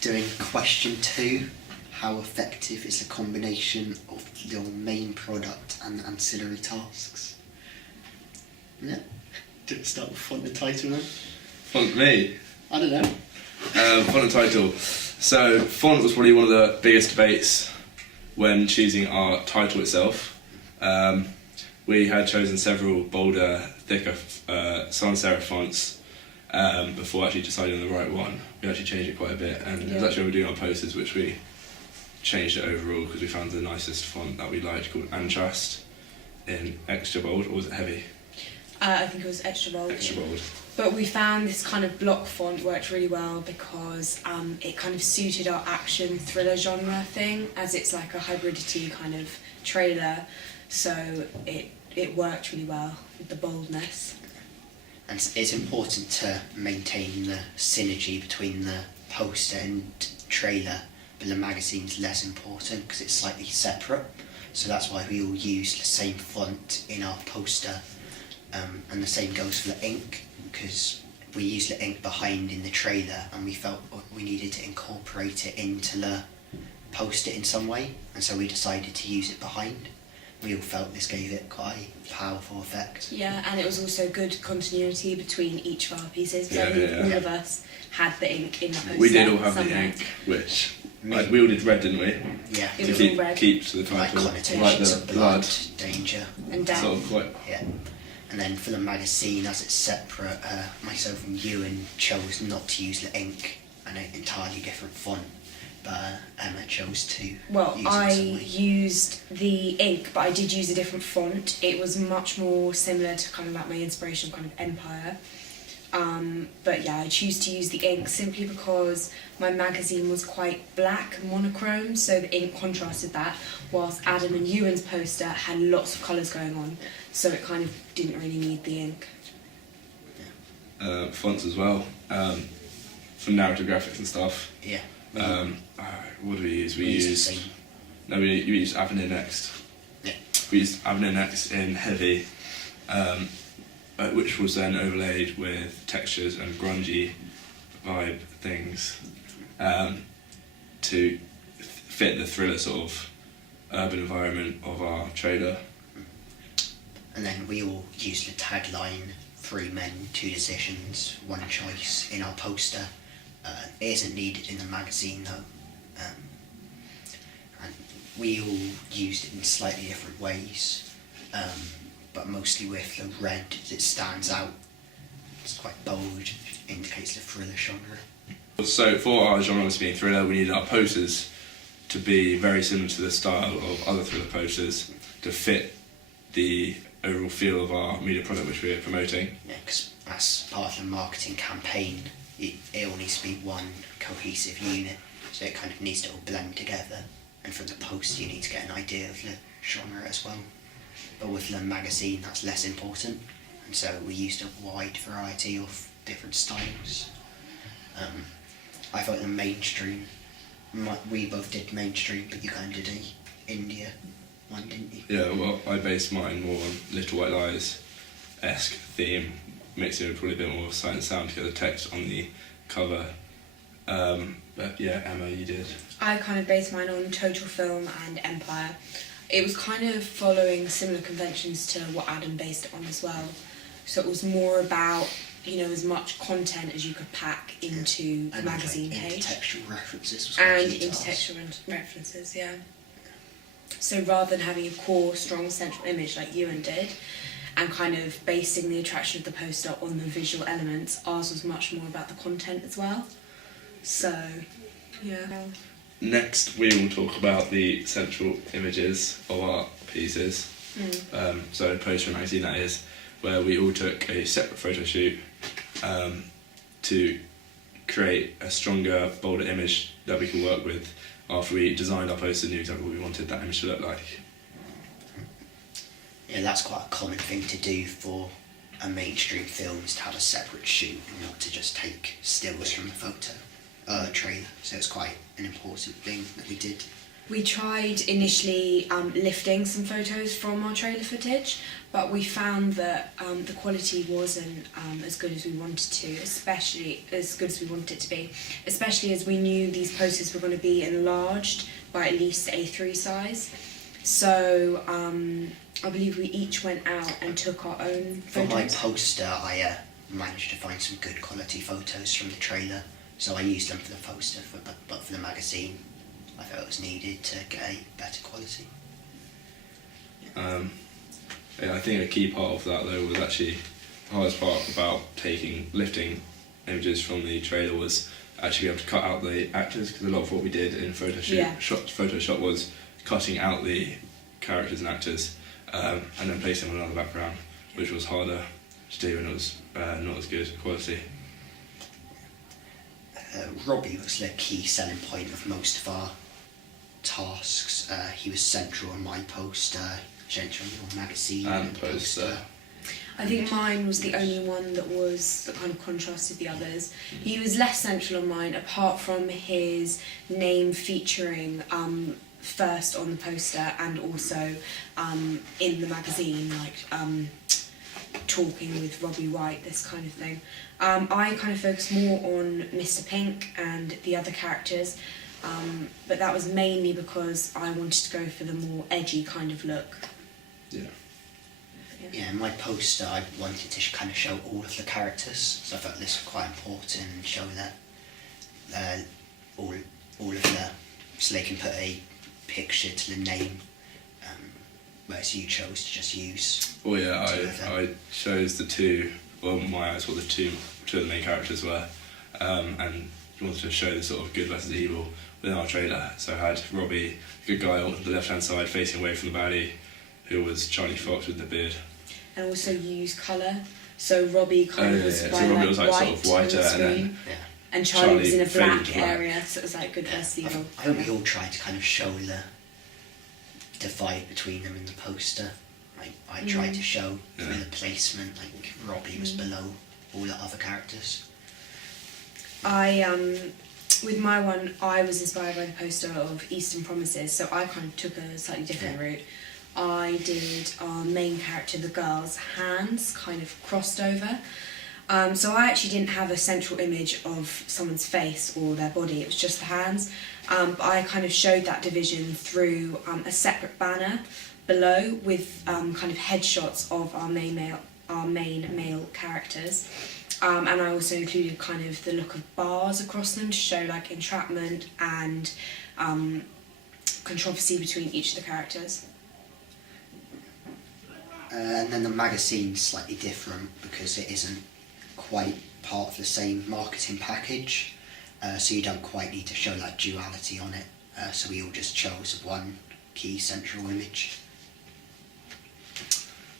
doing question 2. How effective is the combination of your main product and ancillary tasks? Yeah. Do we start with font and title then? Font me? I don't know. Font and title. So font was probably one of the biggest debates when choosing our title itself. We had chosen several bolder, thicker sans serif fonts before actually deciding on the right one. We actually changed it quite a bit, and it was actually when we were doing our posters which we changed it overall because we found the nicest font that we liked called Antrast in extra bold, or was it heavy? I think it was extra bold. Extra bold. But we found this kind of block font worked really well because it kind of suited our action thriller genre thing, as it's like a hybridity kind of trailer, so it worked really well with the boldness. And it's important to maintain the synergy between the poster and trailer, but the magazine's less important because it's slightly separate. So that's why we all use the same font in our poster, and the same goes for the ink, because we use the ink behind in the trailer and we felt we needed to incorporate it into the poster in some way, and so we decided to use it behind. We all felt this gave it quite a powerful effect. Yeah, and it was also good continuity between each of our pieces. Yeah, all of us had the ink in the poster. We did all have somewhere. the ink, which we all did red, didn't we? Yeah. It To was all red. keep to the Like title, connotations of blood, danger. And death. Sort of quite. Yeah. And then for the magazine, as it's separate, myself and Ewan chose not to use the ink and an entirely different font, but Emma chose to Well, use I it in some way. used the ink, but I did use a different font. It was much more similar to kind of like my inspiration, kind of Empire. But yeah, I choose to use the ink simply because my magazine was quite black and monochrome, so the ink contrasted that, whilst Adam and Ewan's poster had lots of colours going on, so it kind of didn't really need the ink. Fonts as well, for narrative graphics and stuff. Yeah. What do we use? We used the used same. we used Avenir Next. Yeah. We used Avenir Next in heavy, which was then overlaid with textures and grungy vibe things to fit the thriller sort of urban environment of our trailer. And then we all used the tagline, 3 men, 2 decisions, 1 choice in our poster. It isn't needed in the magazine though. And we all used it in slightly different ways, but mostly with the red that stands out. It's quite bold, indicates the thriller genre. So for our genre being thriller, we needed our posters to be very similar to the style of other thriller posters to fit the overall feel of our media product which we're promoting. Yeah, because as part of the marketing campaign, it all needs to be one cohesive unit, so it kind of needs to all blend together, and from the poster you need to get an idea of the genre as well. But with the magazine that's less important, and so we used a wide variety of different styles. I thought the mainstream, we both did mainstream, but you kind of did a India one, didn't you? Yeah, well, I based mine more on Little White Lies-esque theme, mixing with probably a bit more sight and sound to get the text on the cover. But yeah, Emma, you did. I kind of based mine on Total Film and Empire. It was kind of following similar conventions to what Adam based it on as well. So it was more about, as much content as you could pack into the And magazine like page. intertextual references was And key to us. intertextual references, yeah. So rather than having a core, strong central image like Ewan did, and kind of basing the attraction of the poster on the visual elements, ours was much more about the content as well. So, yeah. Next, we will talk about the central images of our pieces. So poster and magazine, that is, where we all took a separate photo shoot to create a stronger, bolder image that we can work with after we designed our poster and knew exactly what we wanted that image to look like. Yeah, that's quite a common thing to do for a mainstream film, is to have a separate shoot and not to just take stills from the trailer. So it's quite an important thing that we did. We tried initially lifting some photos from our trailer footage, but we found that the quality wasn't as good as we wanted to, especially as good as we wanted it to be, especially as we knew these posters were going to be enlarged by at least A3 size. So I believe we each went out and took our own For photos. my poster, I managed to find some good quality photos from the trailer, so I used them for the poster, but for the magazine, I felt it was needed to get a better quality. Yeah, I think a key part of that though was actually the hardest part about lifting images from the trailer was actually being able to cut out the actors, because a lot of what we did in Photoshop was cutting out the characters and actors and then placing them on another background, which was harder to do and it was not as good quality. Robbie was the key selling point of most of our tasks. He was central on my poster, central on your magazine And poster. I think mine was the only one that kind of contrasted the others. He was less central on mine, apart from his name featuring first on the poster and also in the magazine, like talking with Robbie White, this kind of thing. I kind of focused more on Mr. Pink and the other characters, but that was mainly because I wanted to go for the more edgy kind of look. Yeah, in my poster I wanted to kind of show all of the characters, so I felt this was quite important and show that all of the, so they can put a picture to the name, whereas you chose to just use. Oh yeah, two of them. I chose the two, well my eyes what the two of the main characters were, and wanted to show the sort of good versus evil within our trailer. So I had Robbie, the good guy on the left hand side facing away from the baddie, who was Charlie Fox with the beard. And also use colour, so Robbie kind of was So by Robbie was like white sort of whiter on the and then screen, Yeah. and Charlie was in a Charlie faded black to black. area, so it was like good versus evil. I think we all tried to kind of show the divide between them in the poster. I tried to show through the placement, like Robbie was below all the other characters. With my one, I was inspired by the poster of Eastern Promises, so I kind of took a slightly different route. I did our main character, the girl's hands kind of crossed over. So I actually didn't have a central image of someone's face or their body, it was just the hands. But I kind of showed that division through a separate banner below with kind of headshots of our main male characters. And I also included kind of the look of bars across them to show like entrapment and controversy between each of the characters. And then the magazine's slightly different because it isn't quite part of the same marketing package, so you don't quite need to show like duality on it, so we all just chose one key central image.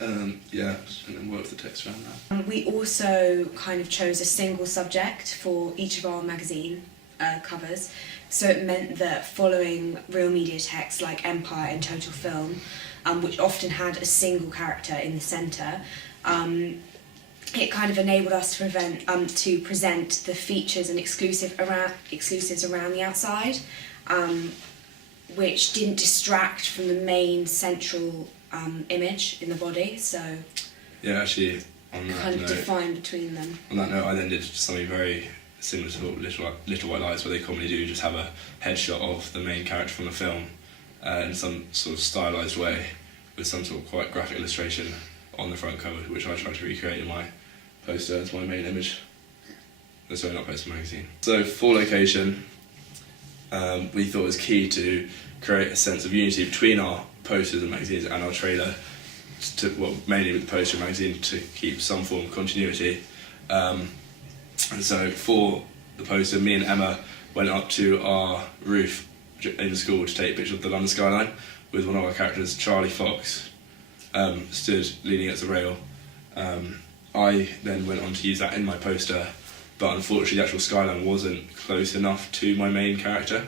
And then work the text around that. We also kind of chose a single subject for each of our magazine covers, so it meant that following real media text like Empire and Total Film, which often had a single character in the centre, it kind of enabled us to present the features and exclusives around the outside, which didn't distract from the main central image in the body, so Yeah, actually on that kind of note, define between them. on that note, I then did something very similar to Little White Lies, where they commonly do just have a headshot of the main character from the film in some sort of stylised way with some sort of quite graphic illustration on the front cover, which I tried to recreate in my poster as my main image. Sorry, not poster, magazine. So for location, we thought it was key to create a sense of unity between our posters and magazines and our trailer, mainly with the poster and magazine, to keep some form of continuity. And so for the poster, me and Emma went up to our roof in school to take pictures of the London skyline with one of our characters, Charlie Fox, stood leaning against the rail. I then went on to use that in my poster, but unfortunately the actual skyline wasn't close enough to my main character,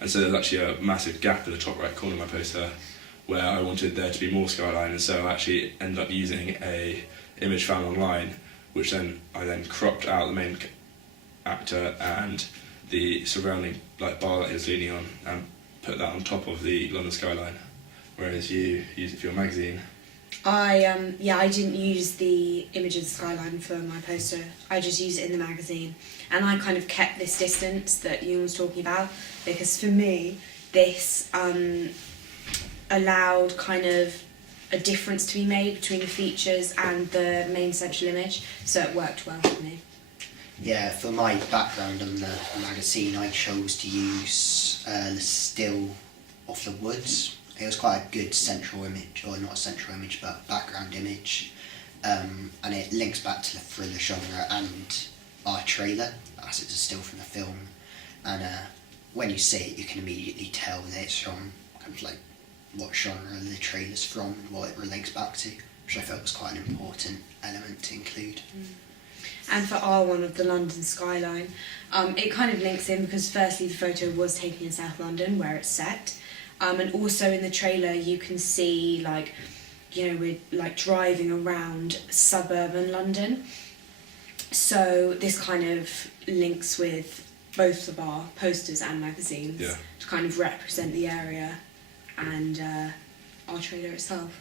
and so there's actually a massive gap in the top right corner of my poster where I wanted there to be more skyline, and so I actually ended up using a image found online, which then I cropped out the main actor and the surrounding bar that he was leaning on, and put that on top of the London skyline, whereas you use it for your magazine. I didn't use the image of the skyline for my poster. I just used it in the magazine, and I kind of kept this distance that you was talking about, because for me this allowed kind of a difference to be made between the features and the main central image, so it worked well for me. Yeah, for my background on the magazine, I chose to use the still of the woods. It was quite a good central image, or not a central image, but background image, and it links back to the thriller genre and our trailer, as it's a still from the film. And when you see it, you can immediately tell that it's from kind of like what genre the trailer's from and what it relates back to, which I felt was quite an important element to include. And for our one of the London skyline, it kind of links in because firstly the photo was taken in South London where it's set, and also in the trailer you can see we're like driving around suburban London, so this kind of links with both of our posters and magazines to kind of represent the area and our trailer itself.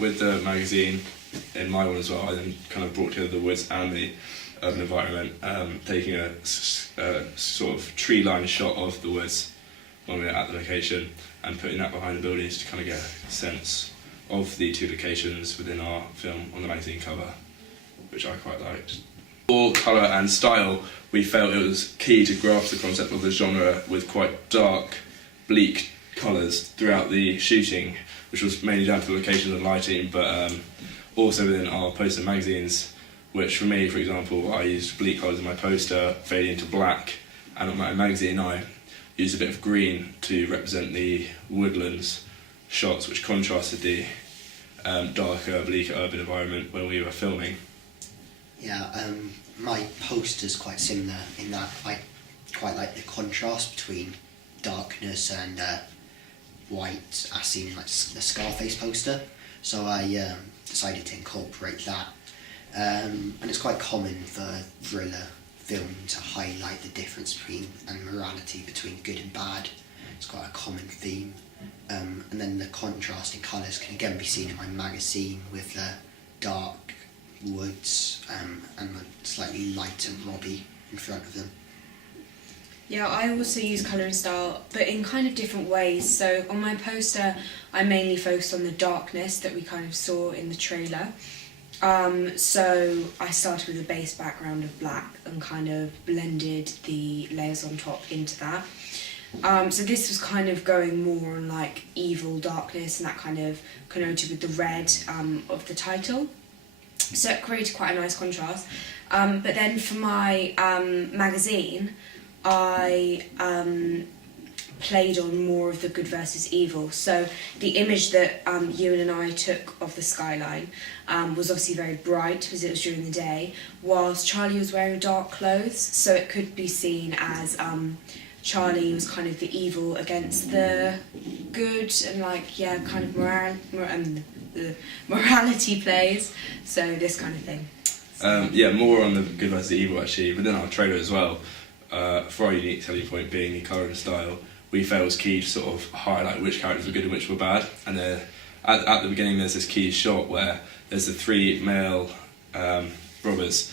With the magazine in my one as well, I then kind of brought together the woods and the urban environment, taking a sort of tree-lined shot of the woods when we were at the location and putting that behind the buildings to kind of get a sense of the two locations within our film on the magazine cover, which I quite liked. For colour and style, we felt it was key to grasp the concept of the genre with quite dark, bleak colours throughout the shooting, which was mainly down to the location and lighting, but also within our poster magazines, which for me, for example, I used bleak colours in my poster, fading into black, and on my magazine I used a bit of green to represent the woodlands shots, which contrasted the darker, bleaker urban environment when we were filming. Yeah, my poster's quite similar in that I quite like the contrast between darkness and white as seen in like the Scarface poster, so I decided to incorporate that, and it's quite common for thriller film to highlight the difference between and morality between good and bad. It's quite a common theme, and then the contrasting colours can again be seen in my magazine with the dark woods and the slightly lighter Robbie in front of them. Yeah, I also use colour and style, but in kind of different ways. So on my poster, I mainly focused on the darkness that we kind of saw in the trailer. So I started with a base background of black and kind of blended the layers on top into that. So this was kind of going more on like evil darkness, and that kind of connoted with the red of the title. So it created quite a nice contrast. But then for my magazine, I played on more of the good versus evil. So the image that Ewan and I took of the skyline was obviously very bright because it was during the day, whilst Charlie was wearing dark clothes, so it could be seen as Charlie was kind of the evil against the good, and kind of the morality plays, so this kind of thing. More on the good versus evil actually, within our trailer as well. For our unique selling point being the colour and style, we felt it was key to sort of highlight which characters were good and which were bad. And at the beginning there's this key shot where there's the three male robbers